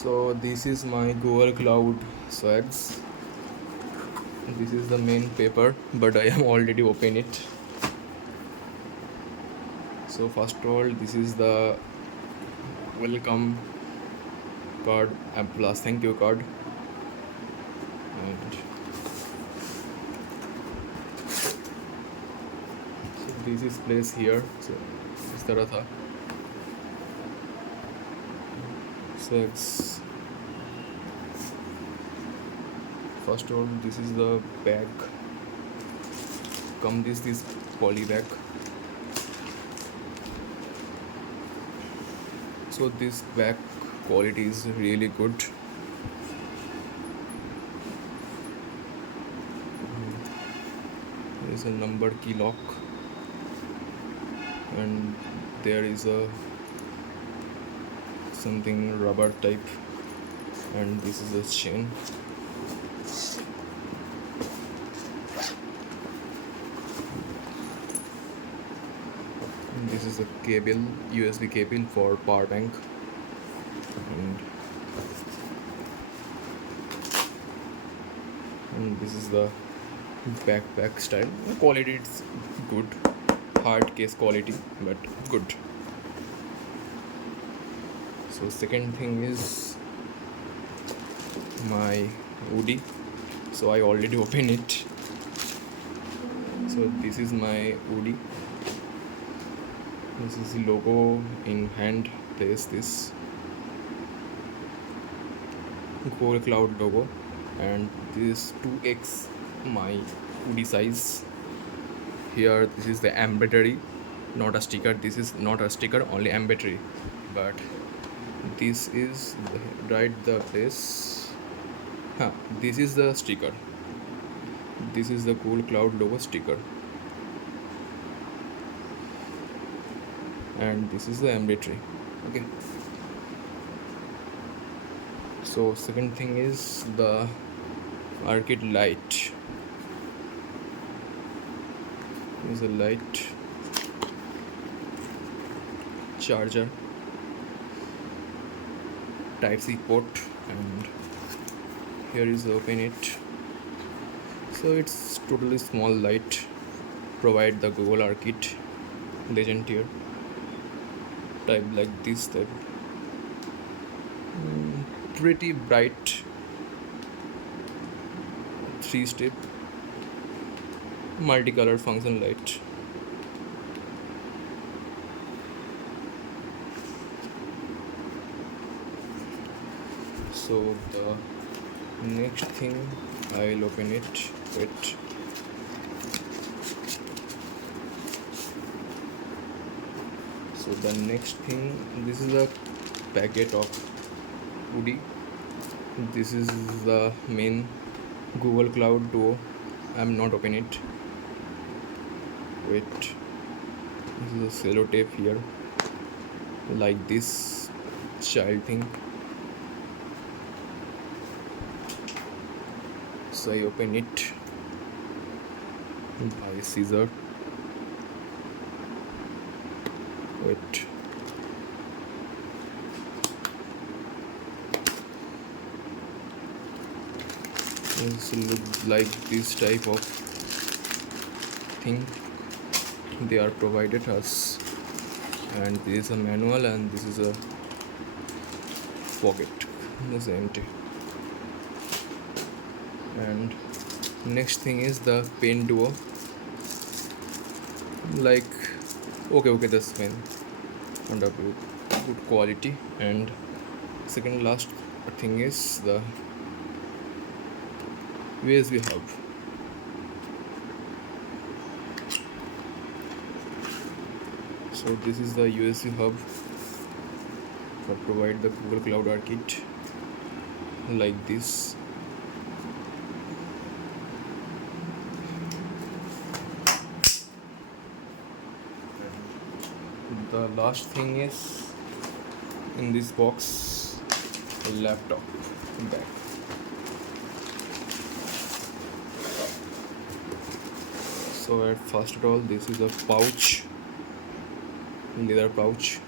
So this is my Google Cloud swags. This is the main paper, but I am already open it. So first of all, this is the welcome card and plus thank you card. And so this is placed here. So इस तरह था. Swags. First of all, this is the bag. Come this poly bag. So this bag quality is really good. There is a numbered key lock, and there is a something rubber type, and this is a chain. This is a cable, USB cable for power bank, and this is the backpack style. The quality is good, hard case quality, but good. So second thing is my UDI. So I already opened it. So this is my UDI. This is the logo in hand. Place this Google Cloud logo, and this is 2x my UDI size. Here this is the embroidery, not a sticker. This is not a sticker, only embroidery. But this is the place. This is the sticker. This is the Google Cloud logo sticker. And this is the embroidery. Okay. So second thing is the arcade light. This is a light, charger, Type-C port, and here is open it. So it's totally small light. Provide the Google Arcade legend here. Type like this type. Pretty bright 3-step multicolor function light. So the next thing, I'll open it. Wait. So the next thing, this is a packet of UDI. This is the main Google Cloud Duo. I'm not open it. Wait. This is a cello tape here, like this child thing. So I open it by scissor. Wait. This look like this type of thing they are provided us, and this is a manual, and this is a pocket. This is empty. And next thing is the pen duo. Like okay, this pen under good quality. And second last thing is the USB hub. So this is the USB hub for provide the Google Cloud Arcade like this. The last thing is in this box, a laptop bag. So at first of all, this is a pouch, leather pouch.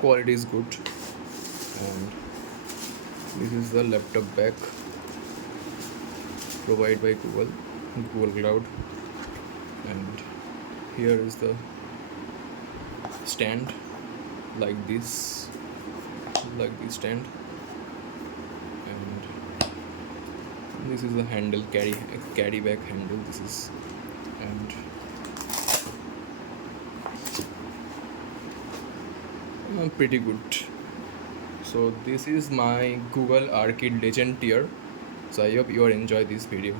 Quality is good, and This is the laptop back provided by Google Cloud, and here is the stand, like this stand, and this is the handle, carry back handle. This is, and pretty good. So this is my Google Arcade Legend tier. So I hope you all enjoy this video.